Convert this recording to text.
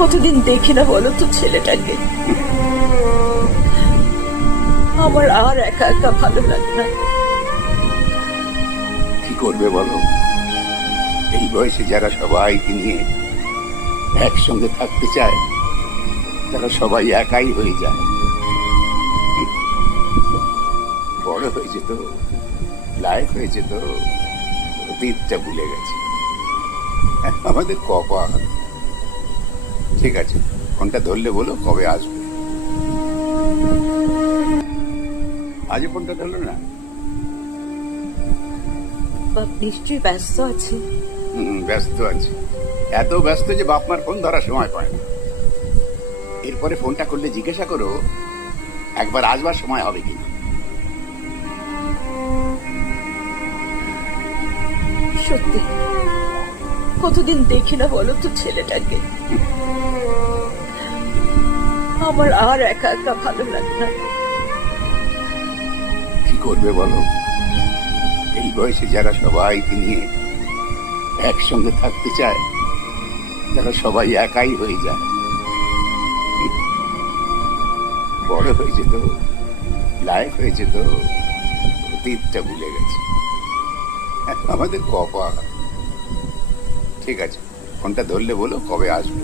কতদিন দেখি না বলো তো ছেলেটাকে। আমার আর একা একা ভালো লাগে না। কি করবে বলো, এই বয়সে যারা সবাইকে নিয়ে একসঙ্গে থাকতে চায় তারা সবাই একাই হয়ে যায়। বড় হয়েছে তো, লায়ক হয়েছে তো, অতীতটা ভুলে গেছে। আমাদের কপাল। ঠিক আছে, ফোনটা ধরলে বলো কবে আসবে। আজ ফোনটা ধরলো না? বাপ নিশ্চয়ই ব্যস্ত আছে। ব্যস্ত আছে, এত ব্যস্ত যে বাপ মার ফোন ধরার সময় পায় না। এরপরে ফোনটা করলে জিজ্ঞাসা করো একবার আসবার সময় হবে কিনা। সত্যি কতদিন দেখি না বলো তো ছেলেটাকে। আমার আর একা একা ভালো লাগে না। কি করবে বলো, এই বয়সে যারা সবাইকে নিয়ে একসঙ্গে থাকতে চায় তারা সবাই একাই হয়ে যায়। বড় হয়েছে তো, লায়ক হয়েছে তো, অতীতটা ভুলে গেছে। আমাদের কপাল। ঠিক আছে, ফোনটা ধরলে বলো কবে আসবে।